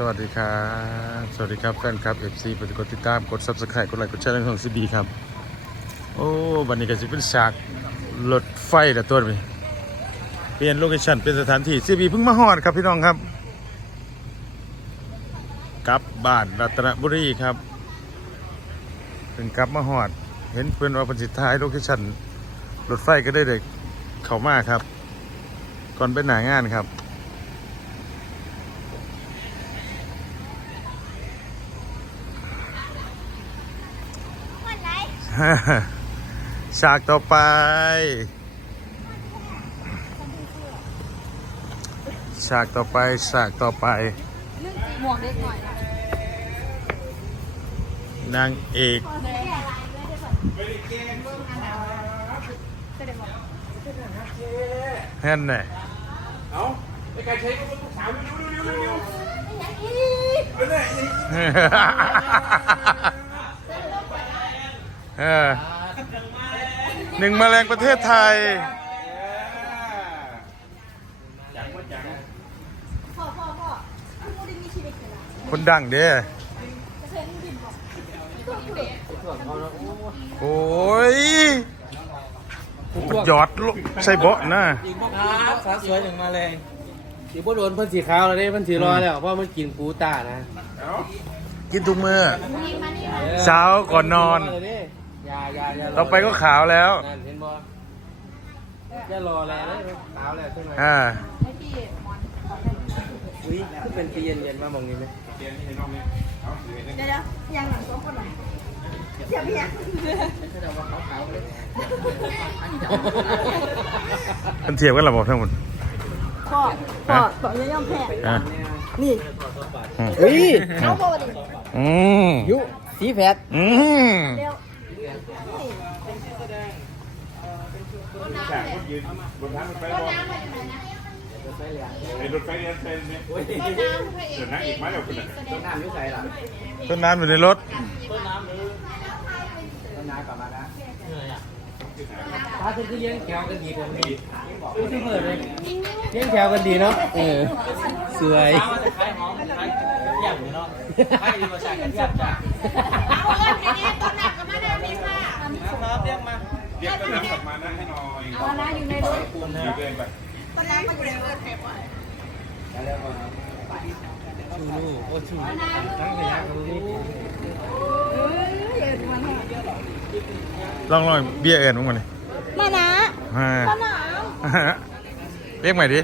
สวัสดีครับ สวัสดีครับแฟนคลับ FC ปฏิกดติดตาม กด Subscribe กดไลค์ กดแชร์ในของซีบีครับ โอ้บันนี้ก็จะเป็นฉากรถไฟแต่ตัวนี้เปลี่ยนโลเคชั่นเป็นสถานที่ซีบีเพิ่งมาฮอดครับพี่น้องครับกลับบ้านรัตนบุรีครับเป็นกลับมาฮอด เห็นเพื่อนว่าเป็นสิท้ายโลเคชั่นรถไฟก็ได้เด็กเข้ามาครับ ก่อนไปหนางานครับ ฉากต่อไป ฉากต่อไปฉากต่อไป หมวกเล็กหน่อยนะนางเอกแฮ่นน่ะเอาไปไกลใช้ก็ลูกสาวเร็วเร็วเร็วเร็วเร็วเนี่ยอีก เออหนึ่งแมลงประเทศไทยจังว่าจังพ่อพ่อพ่อคุณมูดิมีชีวิตกันละคนดังเด้จะเซ็นบินบอกโอ้ยมันหยอดลงใส่เบาะนะครับสาวสวยอย่างมาเลยสีบ่โดนเพิ่นสีขาวแล้วเด้เพิ่นสีรอแล้วเพราะมันกินปูต้านะเอากินทุกมือนี่มานี่มา เช้าก่อนนอน ยายายาต่อไปก็ขาวแล้วนั่นเห็นบ่จะรอแล้วเลยขาวแล้วใช่ไหมอ่าให้พี่มอนอุ้ยคือเป็นปีเย็นๆมามองนี้ไหมเรียนให้น้องเนี่ยเอาสิเนี่ยเดี๋ยวเดี๋ยวยังหลังสองคนหน่อยเสียพี่ยังมันเทียบกันหรอบอกทั้งหมดพ่อพ่อต่อย่อมแพ้อะนี่อุ้ยเอาโบดิอืมยุสีแผดอืม เร็วฉากคนยืนบนทางรถไฟบอลไอ้รถไฟเนี่ยเซ็นเนี่ยเดี๋ยวนั่งอีกไหมเดี๋ยวคุณน่ะต้นน้ำยุ่ใส่ล่ะต้นน้ำอยู่ในรถ ต้นน้ำหรือต้นน้ำกลับมานะถ้าคือเลี้ยงแถวกันดีกว่านี้ไม่ใช่เปิดเลยเลี้ยงแถวกันดีเนาะเออสวยเอาเงินนี้ต้นหนักก็มาได้พี่ค่ะ เรียกต้นน้ำกลับมานั่งให้หน่อย เอานะอยู่ในรถอยู่เดินไปต้นน้ำมาอยู่ในรถเทปไว้ชูลูกโอ้ชูตั้งขยะกันนี่อยเอ็ดมันลองลองเบี้ยเอ็นมั้งมันเลยมานะฮ่าต้นหนาวเรียกใหม่ดิ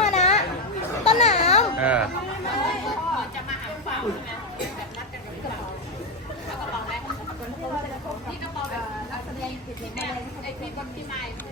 มานะต้นหนาวเออปาด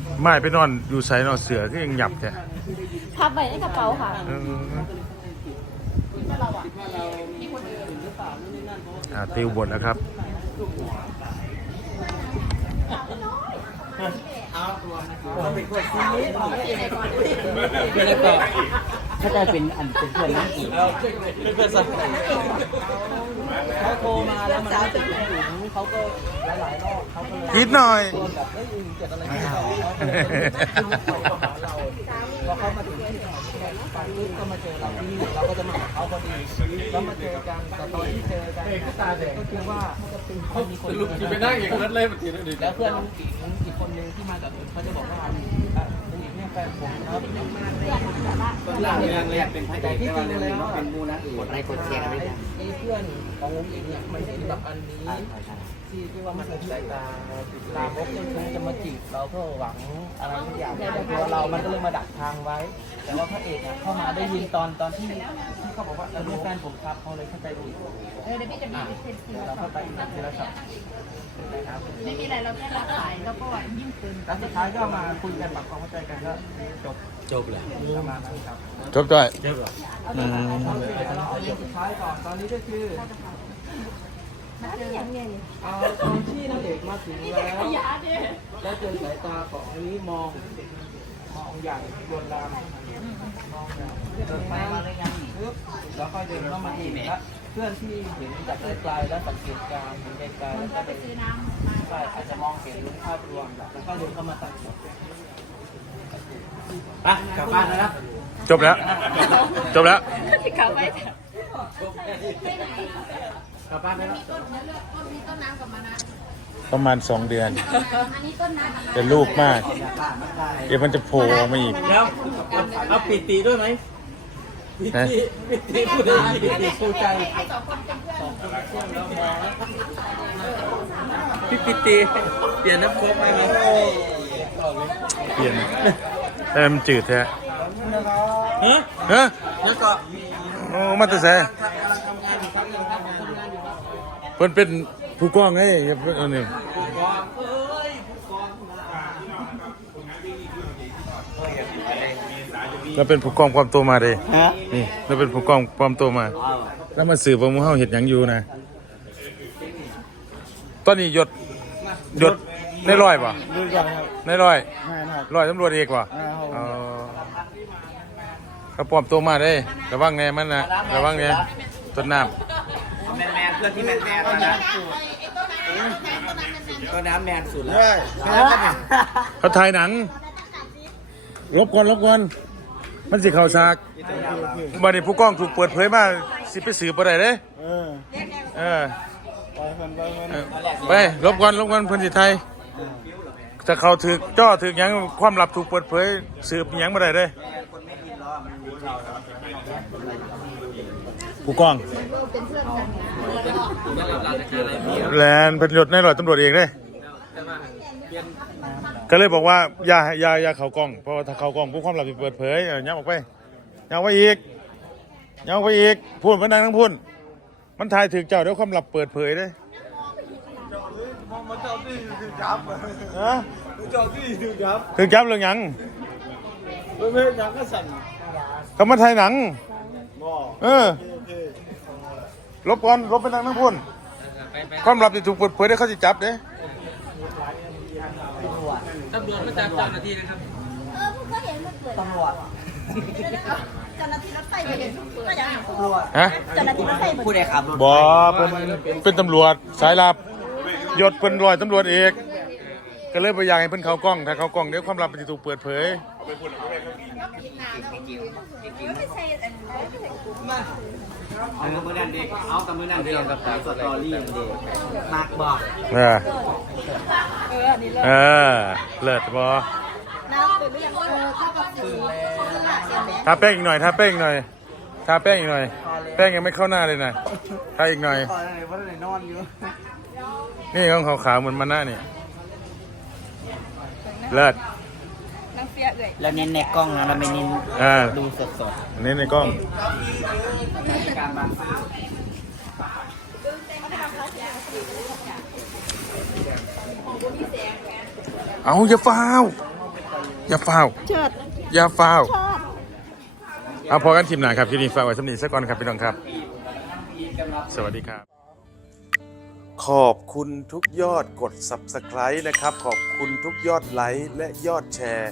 ไม่ไปนอนอยู่ใส่นอนเสือที่ยังหยับแท้พับไว้ในกระเป๋าค่ะเอออ่าติวบทแล้วครับเป็นอะไรต่อถ้าจะเป็นอันเป็นเพื่อนนั่งอีกเป็นเพื่อนสักเขาโทรมาแล้วมันไม่ติดอยู่ เขาก็หลายๆรอบเขาก็เลยคิดหน่อย โดนแบบเอ้ยอึงเกิดอะไรขึ้นเขาเขาก็เลยเขาก็หาเราพอเขามาถึงที่ฝั่งนู้นก็มาเจอเราที่นี่เราก็จะมาหาเขาพอดีแล้วมาเจอกันแต่ตอนที่เจอกันก็ตาเด็กก็คือว่าเขามีคนลุกไปนั่งอย่างนั้นเลยแล้วเพื่อนอีกอีกคนนึงที่มากับเขาจะบอกว่า แฟนผมนะครับต้นหลังเนี่ยแรกเป็นพระเอกที่จริงแล้วเป็นมูนะกดไลค์กดแชร์ไม่ได้มีเพื่อนของวงอีกเนี่ยมันเป็นแบบอันนี้ ที่ที่ว่ามันเป็นสายตาตามกจนคงจะมาจีบเราเพื่อหวังอะไรทุกอย่างแต่ตัวเรามันก็เลยมาดักทางไว้ แต่ว่าพระเอกเนี่ยเข้ามาได้ยินตอนตอนที่ที่เขาบอกว่าเออเป็นแฟนผมครับเขาเลยเข้าใจผิดเออเดี๋ยวพี่จะมีเป็นเสียงเราเข้าไปอีกทีละช็อตไม่มีอะไรเราแค่รับสายแล้วก็ยิ่งเกินแล้วสุดท้ายก็มาคุยกันปรับความเข้าใจกันก็จบจบเลยประมาณนั้นครับจบด้วยจบเหรออืมสุดท้ายก่อนตอนนี้ก็คือ มันเป็นอย่างเงี้ยนี่เอาตอนที่นางเอกมาถึงแล้ว แล้วเจอสายตาของอันนี้มอง มองใหญ่ลวนลามมองแบบเดินมาปึ๊บแล้วค่อยเดินเข้ามาอีกแล้วเพื่อนที่เห็นจากไกลๆแล้วสังเกตการณ์เห็นไกลๆแล้วก็ไปซื้อน้ำใช่อาจจะมองเห็นภาพรวมแล้วก็เดินเข้ามาตัดบทไปกลับบ้านแล้วจบแล้ว จบแล้วที่เขาไป กลับบ้านได้แล้ว ต้นเลือกต้นนี้ต้นน้ำกับมานะประมาณ2เดือน อันนี้ต้นน้ำเป็นลูกมาก เดี๋ยวมันจะโผล่ออกมาอีก แล้วเอาปิดตีด้วยไหมปิดตีปิดตีพูดได้ปิดตีคู่ใจไอ้สองคนเป็นเพื่อนสองคนเชื่อมแล้วมองแล้วพี่ปิดตีเปลี่ยนน้ำโค้กไหมไหมเปลี่ยนแต่มันจืดแท้ฮะเฮ้ยแล้วก็โอ้มาแตะแซ่ เพิ่นเป็นผู้กองไงอย่าเพิ่นเอานี่กองเอ้ยกองเราเป็นผู้กองปลอมตัวมาเด้ฮะนี่เราเป็นผู้กองปลอมตัวมา แล้วมาสืบว่าหมู่เฮาเฮ็ดหยังอยู่นะ ตอนนี้ยศยศในร้อยป่ะดูก่อนครับในร้อยแม่ครับร้อยตำรวจเอกป่ะอ่าครับเออเขาปลอมตัวมาเด้ระวังแน่มันนะระวังแน่ต้นน้ แมนแมนเพื่อนที่แมนแมนนะไอ้ต้นน้ำต้นน้ำต้นน้ำก็น้ำแมนสุดแล้วำเขาถ่ายหนังลบก่อนลบก่อนมันสิเข้าฉากบัดนี้ผู้กองถูกเปิดเผยมาสิไปสืบบ่ได้เด้เออเออไปคนไปคนเออไปลบก่อนลบก่อนเพิ่นสิไทยจะเข้าถึกจ้อถึกหยังความลับถูกเปิดเผยสืบหยังบ่ได้เด้ ผู้กองเป็นเพื่อนกันแลนเป็นยศในร้อยตำรวจเองเด้ก็เลยบอกว่าอย่าอย่าอย่าเข้ากล้องเพราะว่าถ้าเข้ากล้องผู้ความลับสิเปิดเผยเออยับออกไปยับออกไปอีกยับออกไปอีกพูดมันดังทั้งพูดมันถ่ายถึกเจ้าเดี๋ยวความลับเปิดเผยเด้มันเจ้าที่ถือจับฮะเจ้าที่ถือจับถึกจับเรื่องหยังไม่ไม่จับก็สั่นเขามาถ่ายหนังบ่เออโอเค ลบก่อนลบไปดังทั้งพูดความลับที่ถูกเปิดเผยได้เขาจะจับเด้ตำรวจมาจับเจ้าหน้าที่นะครับเออพวกเขาเห็นมันเกิดตำรวจเจ้าหน้าที่รถไฟไปเห็นก็อย่างตำรวจฮะเจ้าหน้าที่รถไฟผู้ใดขับรถบอเป็นเป็นตำรวจสายลับยศเป็นร้อยตำรวจเอกก็เลยไปอยากให้เพิ่นเขากล้องถ้าเขากล้องเดี๋ยวความลับมันจะถูกเปิดเผยไม่ใช่อันนี้ เอากับมือนั่นเด็กเอากับมือนั่นเด็กกับสายสตอรี่เด็กมากบอกเออเอออันนี้เลิศเออเลิศบอน้ำเป็นเรื่องเออเข้ากับสีขนาดเดียวแม่ทาแป้งอีกหน่อยทาแป้งอีกหน่อยทาแป้งอีกหน่อย แป้งยังไม่เข้าหน้าเลยนะทาอีกหน่อย ตอนไหนว่าไหนนอนอยู่นี่ของขาวๆเหมือนมันหน้านี่เลิศ น้ำเฟียเลยแล้วเน้นในกล้องนะเราไม่เน้นอ่า ดูสดสดอันนี้ในกล้องการบันเอาอย่าฟ้าวอย่าฟ้าวเชิดอย่าฟ้าวชอบเอาพอกันทีมหนาครับที่นี่ฝากไว้สำนีสักก่อนครับพี่น้องครับ สวัสดีครับ ขอบคุณทุกยอดกด Subscribe นะครับ ขอบคุณทุกยอดไลค์และยอดแชร์